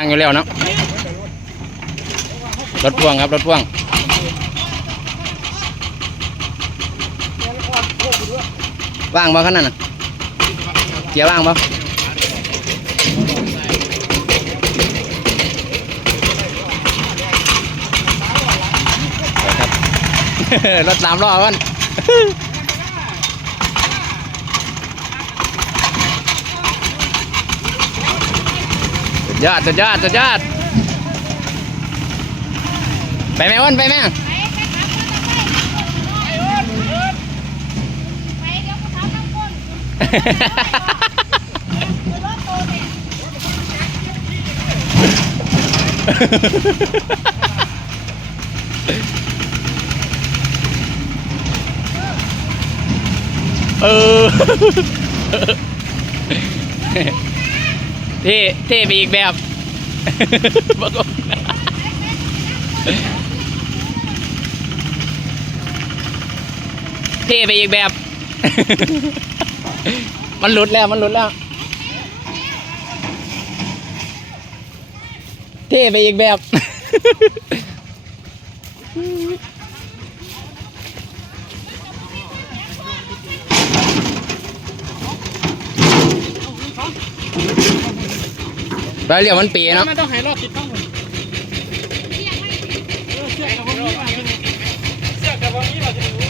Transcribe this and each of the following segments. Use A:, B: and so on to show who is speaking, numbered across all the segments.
A: างอยู่แล้วเนาะรถพ่วงครับรถพ่วงว่างบ่ขนาดน่ะเกียร์ว่างบ่ครับรถสามล้อกัน ยอดสุดยอดสุดยอดไปไหมอ้วันไปไหม
B: ไปเดี๋ยวกูทำน้ำก้นรถโตเนี่ย
A: เออ เท่เท่ไปอีกแบบบักเท่ไปอีกแบบ มันหลุดแล้วมันหลุดแล้ว เท่ไปอีกแบบ รายเรียวมันปีเนาะ
C: มันต้องให้รอบติดต้องเลยเสื้อกับวกนี้มาเสื้อกับวกนี้มาจะดู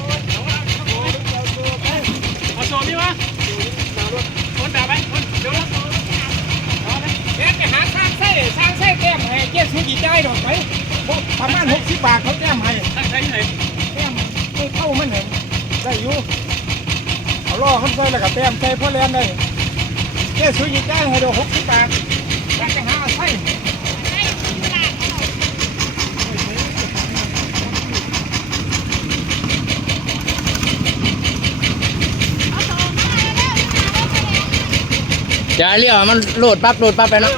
C: เอาโซนี่วะคนด่าไปคนเดี๋ยวเด็กไปหาสร้างไส้สร้างไส้แก้มให้เจ๊ซื้อกี่ได้ดอกไหมประมาณหกสิบบาทเขาแก้มให้สร้างไส้ไหนแก้มไม่เท่ามันเห็นได้อยู่เอาล่อขึ้นไปแล้วก็แต้มใส่พ่อแลนได้เจ๊ซื้อกี่ได้ให้ดอกหกสิบบาทสร้างไปหาไส้
A: จะเรียวมันโหลดปั๊บโหลดปั๊บไปเนาะ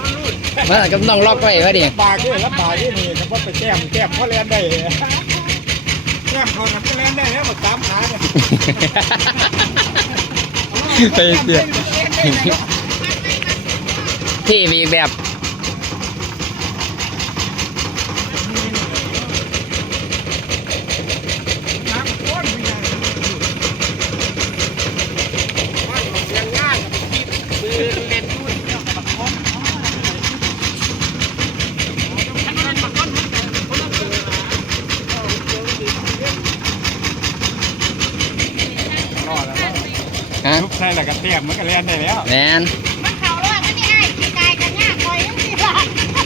A: มันอาจจะต้องล็อกไว้พอดี
C: ปากด้วยรับบากด้วยนี่ก็ไปแก้มแก้มพ่อแลนได้แก้มเขาทำพ่อแลนได้แล้วหมดสามขาเนี่ย
A: ไปเสียที่มีอีกแบบ
C: น้ำข้นมีอะไรว่าเสียงง่ายคือเล่นนู่นเนี่ยบักข้นรอแล้ว
A: ฮะ
C: ทุบใส่แล้วก็เตรียมมันก็เล่นได้แล้ว
A: แมน
B: มันเข่ารอดมันนี่ไอ้ขี้กายกันยากคอยยังสิล่ะ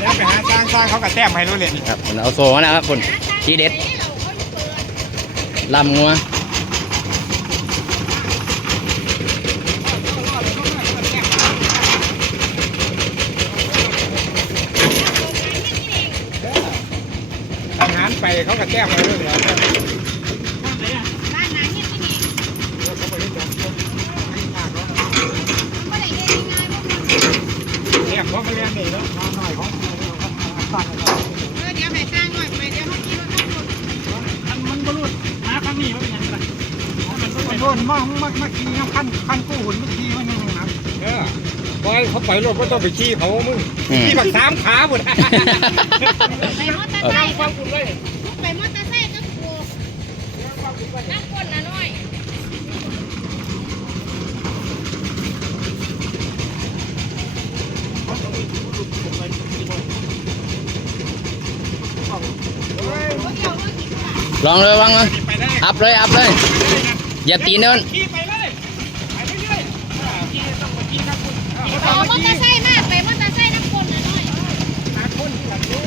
C: แล้วไปหาสร้างสร้างเขาก็แต้มให้รู้เลยนี่
A: ครับผมเอาโซ่มาแล้วครับคุณทีเด็ดลำงัว
C: ทำงานไปเขาก็แต้มให้รู้เลย
B: บ้านไหนเนี่ยที่นี่ไม่ได้เดินง่ายๆพวกมัน
C: แต้มเพราะเขาเล่นนี่แล้วน้ำหน่อยของ
B: เออเดี๋ยวให้สร้างหน่อยไปเดี๋ยวเขาคิดว่าต้องคน
C: มันบรุษหาครั้งนี้ว่าเป็นยังไง มันโดนมากมากมากขี่ขั้นขั้นกู้หุ่นไม่ขี่มันยังไงนะเออปล่อยเขาปล่อยรถก็ต้องไปขี่เขามึง
A: อืม
C: ขี่แบบสามขาหมด
B: ไปมอเตอร์ไซค์ทุกไปมอเตอร์ไซค์ก็กูนั่งคนละน้อย
A: ลองเลยวางเลย
C: ไปได้
A: อัพเลยอัพเลย อย่าตีเนิน
C: ขี่ไปเลยไปเรื่อยๆขี่ต้องไปขี่ครับคุณ
B: ต่อมอเตอร์ไซค์มากไปมอเตอร์ไซค์น้ำคนละน้อย
C: หาคนที่แบบนี้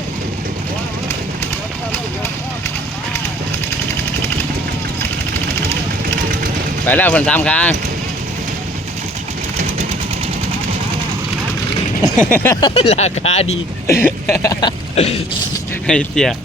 A: ไปแล้วคนสามขา ราคาดีให้เสีย